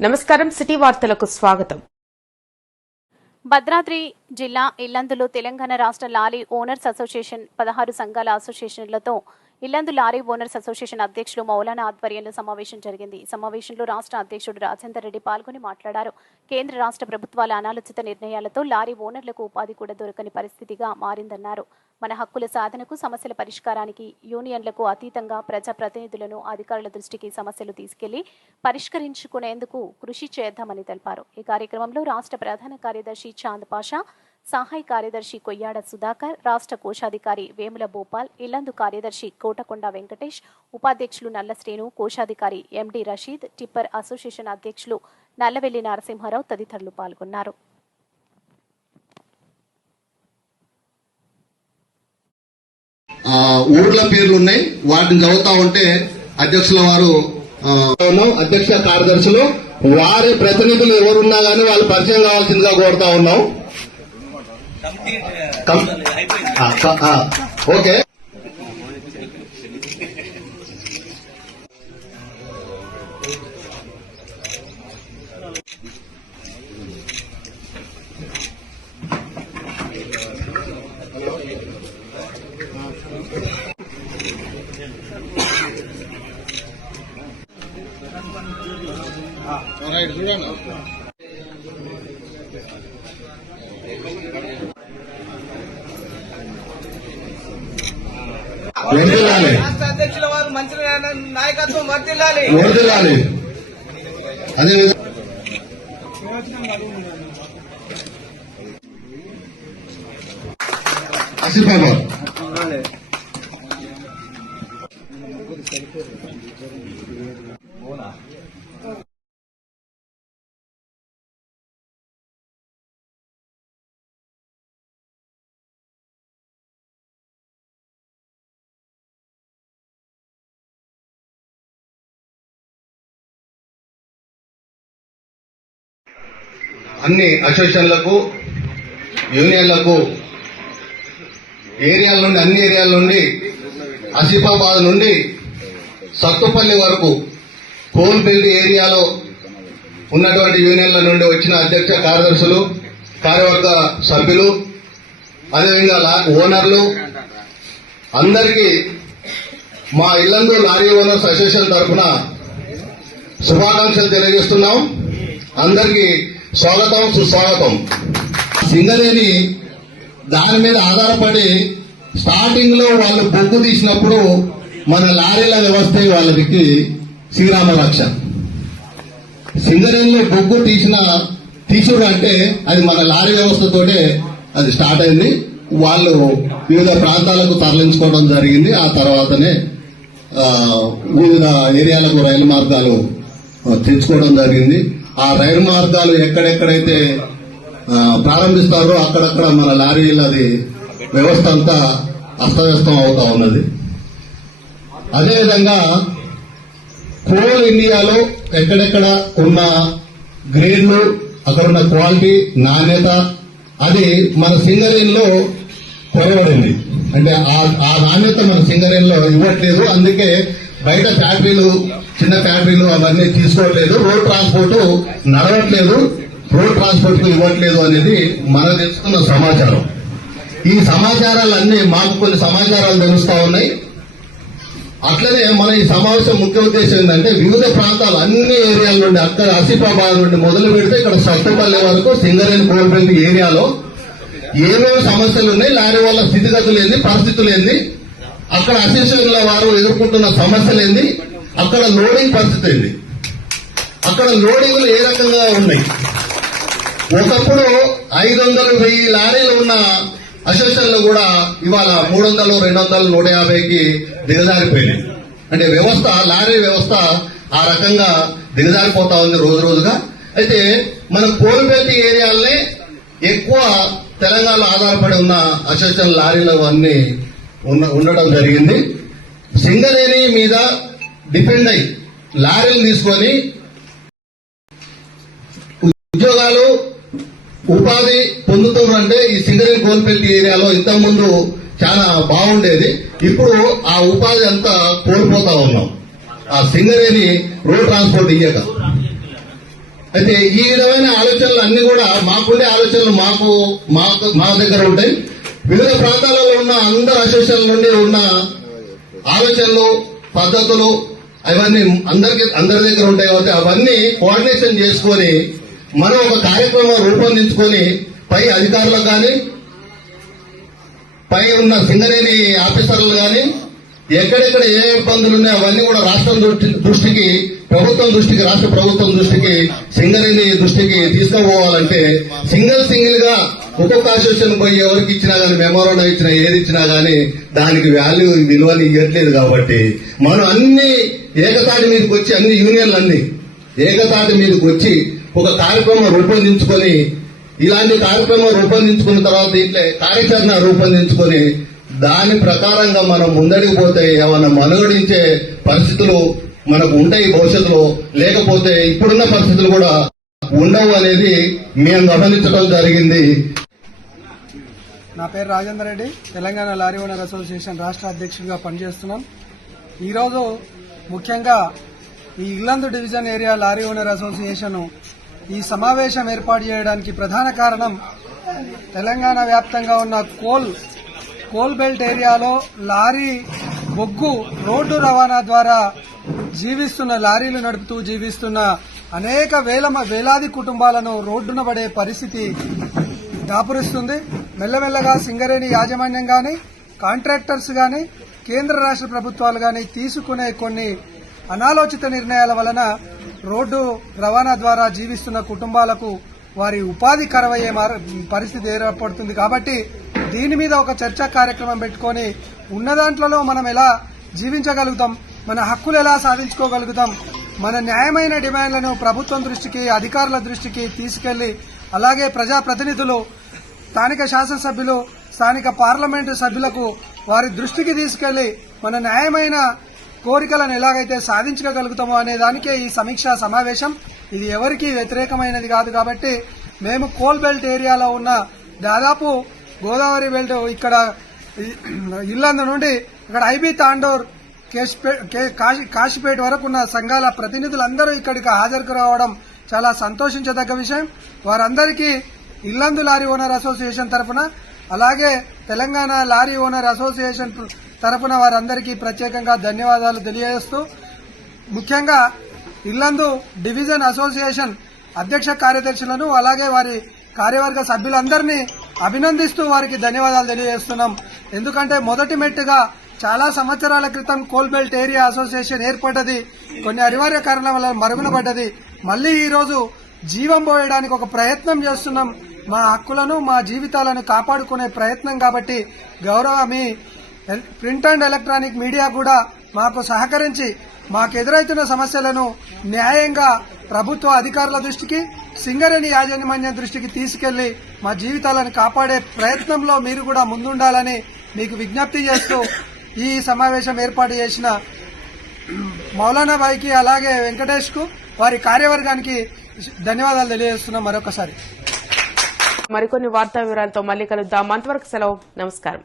నమస్కారం సిటీ వార్తలకు స్వాగతం. భద్రాద్రి జిల్లా ఇల్లందులో తెలంగాణ రాష్ట్ర లారీ ఓనర్స్ అసోసియేషన్ పదహారు సంఘాల అసోసియేషన్లతో ఇల్లందు లారీ ఓనర్స్ అసోసియేషన్ అధ్యక్షులు మౌలానా ఆధ్వర్యంలో సమావేశం జరిగింది. సమావేశంలో రాష్ట్ర అధ్యక్షుడు రాజేందర్ రెడ్డి పాల్గొని మాట్లాడారు. కేంద్ర రాష్ట్ర ప్రభుత్వాల అనాలోచిత నిర్ణయాలతో లారీ ఓనర్లకు ఉపాధి కూడా దొరకని పరిస్థితిగా మారిందన్నారు. మన హక్కుల సాధనకు సమస్యల పరిష్కారానికి యూనియన్లకు అతీతంగా ప్రజాప్రతినిధులను అధికారుల దృష్టికి సమస్యలు తీసుకెళ్ళి పరిష్కరించుకునేందుకు కృషి చేద్దామని తెలిపారు. ఈ కార్యక్రమంలో రాష్ట్ర ప్రధాన కార్యదర్శి చాంద్ పాషా సహాయ కార్యదర్శి కొయ్యాడ సుధాకర్ రాష్ట్ర కోశాధికారి వేముల భూపాల్ ఇల్లందు కార్యదర్శి కోటకొండ వెంకటేష్ ఉపాధ్యక్షులు నల్ల శ్రేణు కోశాధికారి ఎండి రషీద్ టిప్పర్ అసోసియేషన్ అధ్యక్షులు నల్లవెల్లి నరసింహారావు తదితరులు పాల్గొన్నారు ఆ, ఊర్ల పేర్లు ఉన్నాయి వాటిని చదువుతా ఉంటే అధ్యక్షుల వారు. అధ్యక్ష కార్యదర్శులు వారి ప్రతినిధులు ఎవరున్నా గానీ వాళ్ళు పరిచయం కావాల్సిందిగా కోరుతా ఉన్నాం కం- ఆ, క- ఆ, ఓకే వర్దిల్లాలి రాష్ట్ర అధ్యక్షుల వారు మంచి నాయకత్వం వర్తిల్లాలి. వర్దిల్లాలి అదేవిధంగా ఆసిఫాబాద్. అన్ని అసోసియేషన్లకు యూనియన్లకు ఏరియాల నుండి అన్ని ఏరియాల నుండి ఆసిఫాబాద్ నుండి సత్తుపల్లి వరకు కోల్పల్లి ఏరియాలో ఉన్నటువంటి యూనియన్ల నుండి వచ్చిన అధ్యక్ష కార్యదర్శులు కార్యవర్గ సభ్యులు అదేవిధంగా ఓనర్లు. అందరికీ మా ఇల్లందు లారీ ఓనర్స్ అసోసియేషన్ తరఫున శుభాకాంక్షలు తెలియజేస్తున్నాం. అందరికీ స్వాగతం సుస్వాగతం. సింగరేణి దాని మీద ఆధారపడి స్టార్టింగ్లో వాళ్ళు బొగ్గు తీసినప్పుడు మన లారీల వ్యవస్థ వాళ్ళకి శ్రీరామ రక్ష. సింగరేణిలో బొగ్గు తీసిన తీసుడు అంటే అది మన లారీ వ్యవస్థతోటే అది స్టార్ట్ అయింది. వాళ్ళు వివిధ ప్రాంతాలకు తరలించుకోవడం జరిగింది. ఆ తర్వాతనే వివిధ ఏరియాలకు రైలు మార్గాలు తెచ్చుకోవడం జరిగింది. ఆ రైలు మార్గాలు ఎక్కడెక్కడైతే ప్రారంభిస్తారో అక్కడక్కడ మన లారీలది వ్యవస్థ అంతా అస్తవ్యస్తం అవుతా ఉన్నది. అదేవిధంగా కోల్ ఇండియాలో ఎక్కడెక్కడ ఉన్న గ్రేడ్లు అక్కడ ఉన్న క్వాలిటీ నాణ్యత అది మన సింగరేణిలో కొరబడింది అంటే ఆ- ఆ నాణ్యత మన సింగరేణిలో ఇవ్వట్లేదు అందుకే బయట ఫ్యాక్టరీలు చిన్న ఫ్యాక్టరీలు అవన్నీ తీసుకోవట్లేదు. రోడ్ ట్రాన్స్పోర్ట్ నడవట్లేదు. రోడ్ ట్రాన్స్పోర్ట్కు ఇవ్వట్లేదు అనేది మనం తెలుసుకున్న సమాచారం. ఈ సమాచారాలన్నీ మాకు కొన్ని సమాచారాలు తెలుస్తా ఉన్నాయి. అట్లనే మన ఈ సమావేశం ముఖ్య ఉద్దేశం ఏంటంటే వివిధ ప్రాంతాలు అన్ని ఏరియాల నుండి అక్కడ ఆసిఫాబాద్ నుండి మొదలు పెడితే ఇక్కడ సత్తుపల్లి వరకు సింగరేణి కోల్పల్లి ఏరియాలో ఏమేమి సమస్యలు ఉన్నాయి లారీ వాళ్ళ స్థితిగతులు ఏంది పరిస్థితులు ఏంది అక్కడ అసోసియేషన్ల వారు ఎదుర్కొంటున్న సమస్యలు ఏంది అక్కడ లోడింగ్ పరిస్థితి ఏంది? అక్కడ లోడింగ్లు ఏ రకంగా ఉన్నాయి? ఒకప్పుడు ఐదు వందలు వెయ్యి లారీలు ఉన్న అసోసియేషన్లు కూడా ఇవాళ మూడు వందలు రెండు వందలు నూట యాభైకి దిగజారిపోయినాయి. అంటే వ్యవస్థ లారీ వ్యవస్థ ఆ రకంగా దిగజారిపోతా ఉంది రోజు రోజుగా. అయితే మన కోల్బెల్ట్ ఏరియాలనే ఎక్కువ తెలంగాణలో ఆధారపడి ఉన్న అసోసియేషన్ లారీలు అన్ని ఉన్న ఉండడం జరిగింది. సింగరేణి మీద డిపెండ్ అయి లారీలు తీసుకొని ఉద్యోగాలు ఉపాధి పొందుతున్నారంటే ఈ సింగరేణి కోల్పల్లి ఏరియాలో ఇంతకుముందు చాలా బాగుండేది. ఇప్పుడు ఆ ఉపాధి అంతా కోల్పోతా ఉన్నాం. ఆ సింగరేణి రోడ్ ట్రాన్స్పోర్ట్ ఇయ్యక. అయితే ఈ విధమైన ఆలోచనలు అన్ని కూడా మాకుండే ఆలోచనలు మాకు మాకు మా దగ్గర ఉంటాయి. వివిధ ప్రాంతాలలో ఉన్న అందరు అసోసియేషన్ నుండి ఉన్న ఆలోచనలు పద్ధతులు అవన్నీ అందరికి అందరి దగ్గర ఉంటాయి కాబట్టి అవన్నీ కోఆర్డినేషన్ చేసుకొని మనం ఒక కార్యక్రమం రూపొందించుకొని పై అధికారులకు కానీ పై ఉన్న సింగరేణి ఆఫీసర్లు కానీ ఎక్కడెక్కడ ఏ ఇబ్బందులు ఉన్నాయో అవన్నీ కూడా రాష్ట్రం దృష్టి- దృష్టికి ప్రభుత్వం దృష్టికి రాష్ట్ర ప్రభుత్వం దృష్టికి సింగరేణి దృష్టికి తీసుకుపోవాలంటే సింగిల్ సింగిల్గా ఒక్కొక్క అసోసియేషన్ పోయి ఎవరికి ఇచ్చినా గానీ మెమోరాండం ఇచ్చినా ఏది ఇచ్చినా గానీ దానికి వాల్యూ విలువని ఇవ్వట్లేదు కాబట్టి మనం అన్ని ఏకతాటి మీదకి వచ్చి అన్ని యూనియన్లు అన్ని ఏకతాటి మీదకి వచ్చి ఒక కార్యక్రమం రూపొందించుకొని ఇలాంటి కార్యక్రమం రూపొందించుకున్న తర్వాత ఇట్లా కార్యాచరణ రూపొందించుకొని దాని ప్రకారంగా మనం ముందడికి పోతే ఏమన్నా మనుగడించే పరిస్థితులు మనకు ఉంటాయి భవిష్యత్తులో లేకపోతే ఇప్పుడున్న పరిస్థితులు కూడా ఉండవు అనేది మేము గమనించడం జరిగింది. నా పేరు Rajender Reddy. Telangana lorry owner association రాష్ట్ర అధ్యక్షుడిగా పనిచేస్తున్నాం. ఈరోజు ముఖ్యంగా ఈ Yellandu division area lorry owner association ఈ సమావేశం ఏర్పాటు చేయడానికి ప్రధాన కారణం తెలంగాణ వ్యాప్తంగా ఉన్న కోల్ కోల్ బెల్ట్ ఏరియాలో లారీ బొగ్గు రోడ్డు రవాణా ద్వారా జీవిస్తున్న లారీలు నడుపుతూ జీవిస్తున్న అనేక వేల వేలాది కుటుంబాలను రోడ్డున పడే పరిస్థితి దాపురిస్తుంది. మెల్లమెల్లగా సింగరేణి యాజమాన్యం కానీ కాంట్రాక్టర్స్ గాని కేంద్ర రాష్ట్ర ప్రభుత్వాలు గాని తీసుకునే కొన్ని అనాలోచిత నిర్ణయాల వలన రోడ్డు రవాణా ద్వారా జీవిస్తున్న కుటుంబాలకు వారి ఉపాధి కరవయ్యే పరిస్థితి ఏర్పడుతుంది కాబట్టి దీని మీద ఒక చర్చా కార్యక్రమం పెట్టుకొని ఉన్న దాంట్లో మనం ఎలా జీవించగలుగుతాం మన హక్కులు ఎలా సాధించుకోగలుగుతాం మన న్యాయమైన డిమాండ్లను ప్రభుత్వం దృష్టికి అధికారుల దృష్టికి తీసుకెళ్ళి అలాగే ప్రజాప్రతినిధులు స్థానిక శాసనసభ్యులు స్థానిక పార్లమెంటు సభ్యులకు వారి దృష్టికి తీసుకెళ్ళి మన న్యాయమైన కోరికలను ఎలాగైతే సాధించగలుగుతామో అనే దానికే ఈ సమీక్షా సమావేశం. ఇది ఎవరికీ వ్యతిరేకమైనది కాదు కాబట్టి మేము కోల్ బెల్ట్ ఏరియాలో ఉన్న దాదాపు గోదావరి బెల్ట్ ఇక్కడ ఇల్లందు నుండి ఇక్కడ ఐబీ తాండూర్ కే- కాశీపేట వరకు ఉన్న సంఘాల ప్రతినిధులందరూ ఇక్కడికి హాజరుకు రావడం చాలా సంతోషించదగ్గ విషయం. వారందరికీ ఇల్లందు లారీ ఓనర్ అసోసియేషన్ తరఫున అలాగే తెలంగాణ లారీ ఓనర్ అసోసియేషన్ తరఫున వారందరికీ ప్రత్యేకంగా ధన్యవాదాలు తెలియజేస్తూ ముఖ్యంగా ఇల్లందు డివిజన్ అసోసియేషన్ అధ్యక్ష కార్యదర్శులను అలాగే వారి కార్యవర్గ సభ్యులందరినీ అభినందిస్తూ వారికి ధన్యవాదాలు తెలియజేస్తున్నాం. ఎందుకంటే మొదటి మెట్టుగా చాలా సంవత్సరాల క్రితం కోల్బెల్ట్ ఏరియా అసోసియేషన్ ఏర్పడ్డది. కొన్ని అనివార్య కారణాల వల్ల మరుగున పడ్డది. మళ్ళీ ఈరోజు జీవం పోయడానికి ఒక ప్రయత్నం చేస్తున్నాం. మా హక్కులను మా జీవితాలను కాపాడుకునే ప్రయత్నం కాబట్టి గౌరవ మీ ప్రింట్ అండ్ ఎలక్ట్రానిక్ మీడియా కూడా మాకు సహకరించి మాకు ఎదురైతున్న సమస్యలను న్యాయంగా ప్రభుత్వ అధికారుల దృష్టికి సింగరేణి యాజమాన్యం దృష్టికి తీసుకెళ్ళి మా జీవితాలను కాపాడే ప్రయత్నంలో మీరు కూడా ముందుండాలని మీకు విజ్ఞప్తి చేస్తూ ఈ సమావేశం ఏర్పాటు చేసిన మౌలానాబాయికి అలాగే వెంకటేష్కు వారి కార్యవర్గానికి ధన్యవాదాలు తెలియజేస్తున్నాం మరొకసారి. మరికొన్ని వార్తా వివరాలతో మళ్ళీ కలుద్దాం. అంతవరకు సెలవు. నమస్కారం.